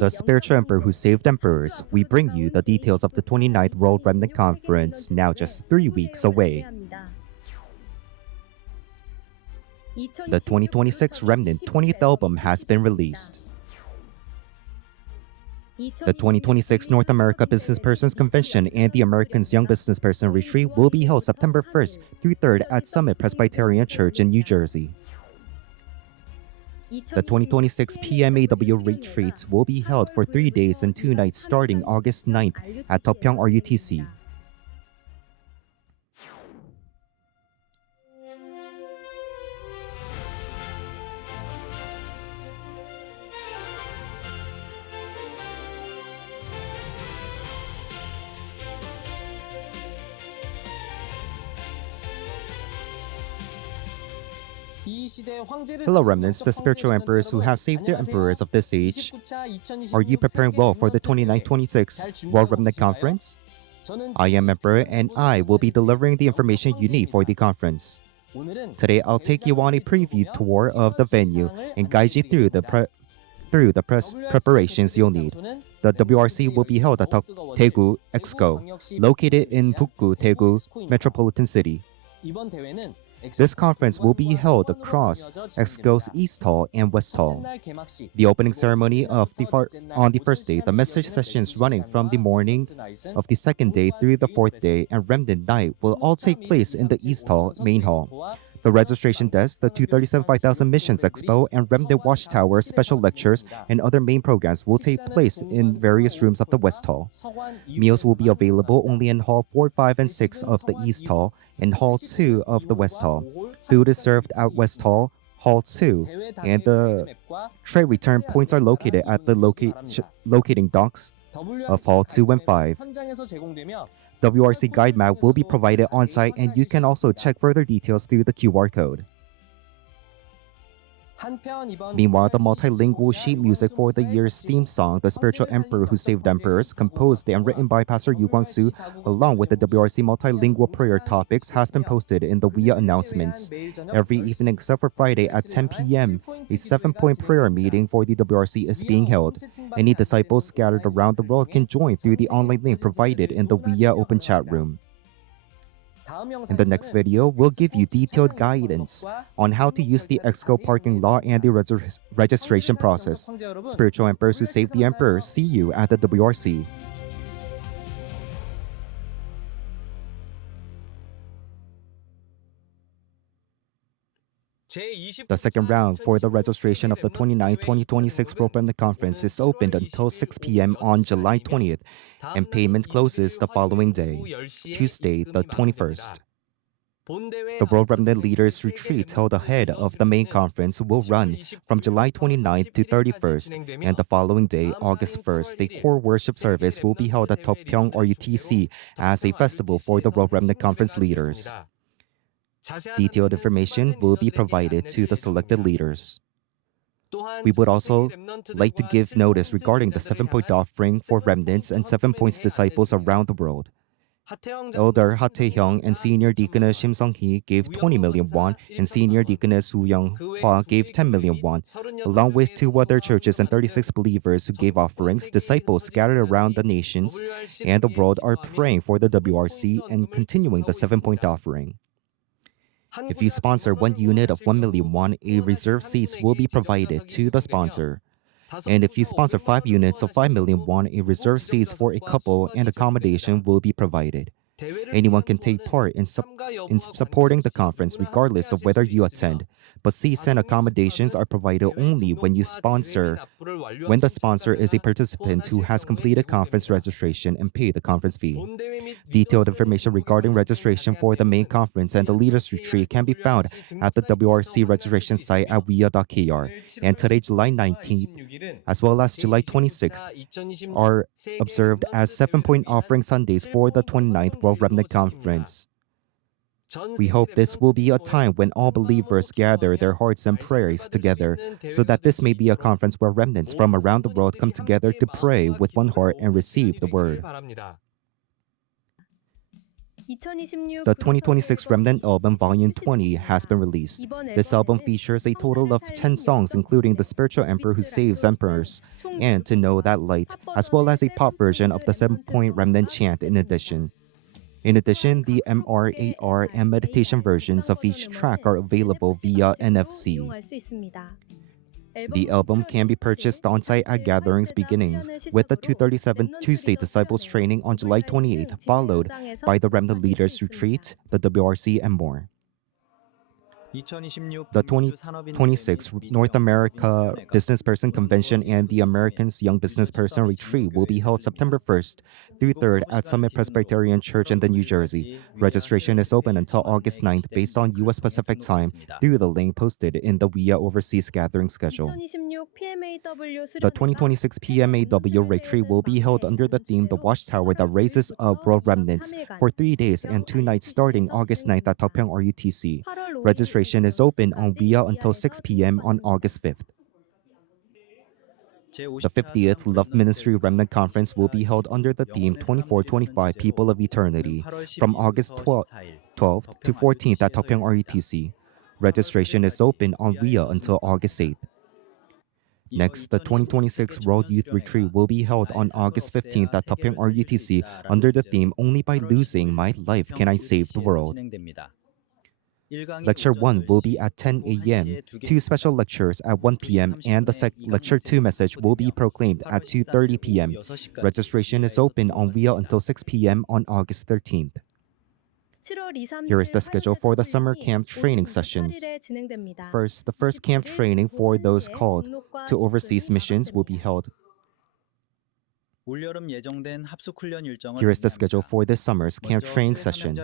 The spiritual emperor who saved emperors, we bring you the details of the 29th World Remnant Conference, now just 3 weeks away. The 2026 Remnant 20th album has been released. The 2026 North America Business Persons Convention and the Americans Young Business Person Retreat will be held September 1st through 3rd at Summit Presbyterian Church in New Jersey. The 2026 PMAW retreats will be held for 3 days and 2 nights starting August 9th at Topyeong RUTC. Hello remnants, the spiritual emperors who have saved the emperors of this age. Are you preparing well for the 29-26 World Remnant Conference? I am Emperor and I will be delivering the information you need for the conference. Today I'll take you on a preview tour of the venue and guide you through the preparations you'll need. The WRC will be held at Daegu Exco, located in Bukgu, Daegu Metropolitan City. This conference will be held across Exco's East Hall and West Hall. The opening ceremony on the first day, the message sessions running from the morning of the second day through the fourth day, and Remnant Night will all take place in the East Hall, main hall. The registration desk, the 237 5000 Missions Expo, and Remnant Watchtower special lectures and other main programs will take place in various rooms of the West Hall. Meals will be available only in Hall 4, 5, and 6 of the East Hall and Hall 2 of the West Hall. Food is served at West Hall, Hall 2, and the tray return points are located at the locating docks of Hall 2 and 5. WRC guide map will be provided on site, and you can also check further details through the QR code. Meanwhile, the multilingual sheet music for the year's theme song, The Spiritual Emperor Who Saved Emperors, composed and written by Pastor Yu Kwang-soo, along with the WRC multilingual prayer topics, has been posted in the WIA announcements. Every evening except for Friday at 10 p.m., a 7-point prayer meeting for the WRC is being held. Any disciples scattered around the world can join through the online link provided in the WIA open chat room. In the next video, we'll give you detailed guidance on how to use the Exco parking lot and the registration process. Spiritual emperors who saved the emperor, see you at the WRC. The second round for the registration of the 2026 World Remnant Conference is opened until 6 p.m. on July 20th, and payment closes the following day, Tuesday the 21st. The World Remnant Leaders Retreat held ahead of the main conference will run from July 29th to 31st, and the following day, August 1st, a core worship service will be held at Topyeong RUTC as a festival for the World Remnant Conference leaders. Detailed information will be provided to the selected leaders. We would also like to give notice regarding the 7-point offering for remnants and 7-point disciples around the world. Elder Ha Tae-hyung and Senior Deaconess Shim Sung-hee gave 20 million won, and Senior Deaconess Woo Young-hwa gave 10 million won. Along with 2 other churches and 36 believers who gave offerings, disciples scattered around the nations and the world are praying for the WRC and continuing the 7-point offering. If you sponsor 1 unit of 1 million won, a reserved seats will be provided to the sponsor. And if you sponsor 5 units of 5 million won, a reserved seats for a couple and accommodation will be provided. Anyone can take part in supporting the conference regardless of whether you attend, but seats and accommodations are provided only when the sponsor is a participant who has completed conference registration and paid the conference fee. Detailed information regarding registration for the main conference and the Leaders Retreat can be found at the WRC registration site at wia.kr. And today, July 19th, as well as July 26th, are observed as 7-point offering Sundays for the 29th World Remnant Conference. We hope this will be a time when all believers gather their hearts and prayers together, so that this may be a conference where remnants from around the world come together to pray with one heart and receive the word. The 2026 Remnant Album Volume 20 has been released. This album features a total of 10 songs, including The Spiritual Emperor Who Saves Emperors and To Know That Light, as well as a pop version of the 7-point Remnant chant in addition. In addition, the MRAR and meditation versions of each track are available via NFC. The album can be purchased on-site at gatherings beginnings with the 237 Tuesday Disciples Training on July 28th, followed by the Remnant Leaders Retreat, the WRC, and more. The 2026 North America Business Person Convention and the Americans Young Business Person Retreat will be held September 1st through 3rd at Summit Presbyterian Church in New Jersey. Registration is open until August 9th based on U.S. Pacific time through the link posted in the WIA Overseas Gathering schedule. The 2026 PMAW retreat will be held under the theme The Watchtower That Raises Up World Remnants for 3 days and 2 nights starting August 9th at Taepyeong RUTC. Registration is open on WIA until 6 p.m. on August 5th. The 50th Love Ministry Remnant Conference will be held under the theme 2425 People of Eternity from August 12th to 14th at Taepyeong RUTC. Registration is open on WIA until August 8th. Next, the 2026 World Youth Retreat will be held on August 15th at Taepyeong RUTC under the theme Only by Losing My Life Can I Save the World. Lecture 1 will be at 10 a.m., 2 special lectures at 1 p.m., and the Lecture 2 message will be proclaimed at 2:30 p.m. Registration is open on WIA until 6 p.m. on August 13th. Here is the schedule for the summer camp training sessions. First, the first camp training for those called to overseas missions will be held. Here is the schedule for this summer's camp training session.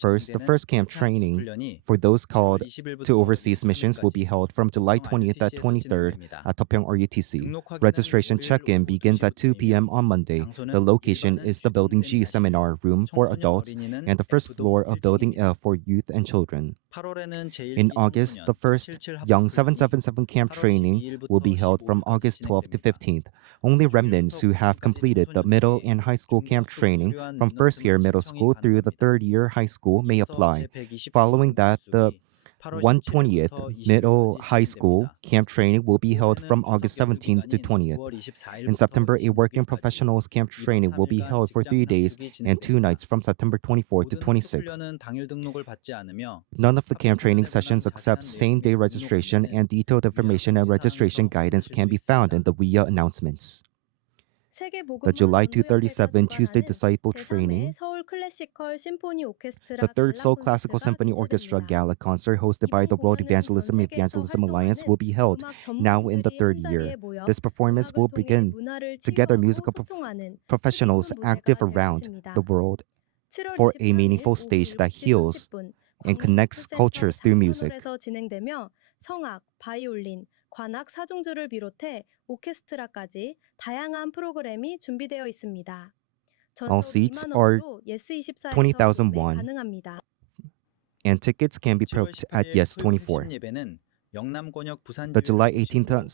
First, the first camp training for those called to overseas missions will be held from July 20th at 23rd at Taepyeong RUTC. Registration check-in begins at 2 p.m. on Monday. The location is the Building G Seminar Room for adults and the first floor of Building F for youth and children. In August, the first Young 777 camp training will be held from August 12th to 15th. Only remnants who have completed the middle and high school camp training from first year middle school through the third year high school may apply. Following that, the 120th Middle High School camp training will be held from August 17th to 20th. In September, a working professionals camp training will be held for 3 days and 2 nights from September 24th to 26th. None of the camp training sessions except same-day registration and detailed information and registration guidance can be found in the WIA announcements. The July 237 Tuesday Disciple Training, the third Seoul Classical Symphony Orchestra Gala concert hosted by the World Evangelism Alliance will be held now in the third year. This performance will begin together musical professionals active around the world for a meaningful stage that heals and connects cultures through music. 성악, 바이올린, 관악 사중주를 비롯해 오케스트라까지 다양한 프로그램이 준비되어 있습니다. All seats are 20,000 won, and tickets can be booked at Yes24. The July 18th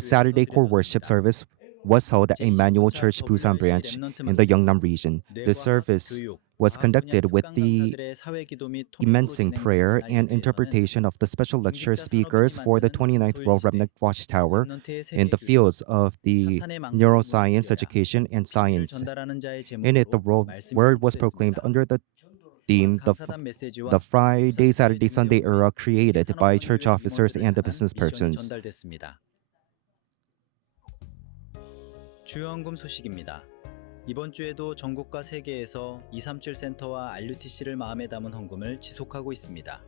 Saturday core worship service was held at Emmanuel Church Busan branch in the Yeongnam region. This service was conducted with the immencing prayer and interpretation of the special lecture speakers for the 29th World Remnant Watchtower in the fields of the neuroscience, education, and science. In it, the word was proclaimed under the theme, the Friday, Saturday, Sunday era created by church officers and the business persons. 주연금 소식입니다. 이번 주에도 전국과 세계에서 237 센터와 RUTC를 마음에 담은 헌금을 지속하고 있습니다.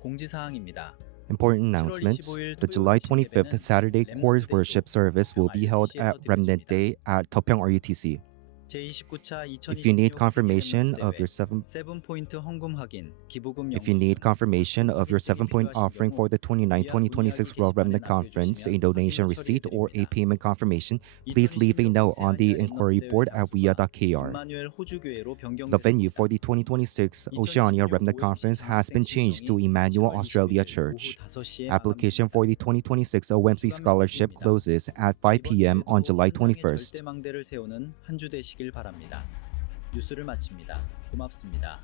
공지사항입니다. Important announcements. The July 25th Saturday core worship service will be held at Remnant Day at Taepyeong RUTC. If you need confirmation of your 7-point offering for the 2026 World Remnant Conference, a donation receipt or a payment confirmation, please leave a note on the inquiry board at wia.kr. The venue for the 2026 Oceania Remnant Conference has been changed to Emmanuel Australia Church. Application for the 2026 OMC Scholarship closes at 5 p.m. on July 21st. 뉴스를 마칩니다. 고맙습니다.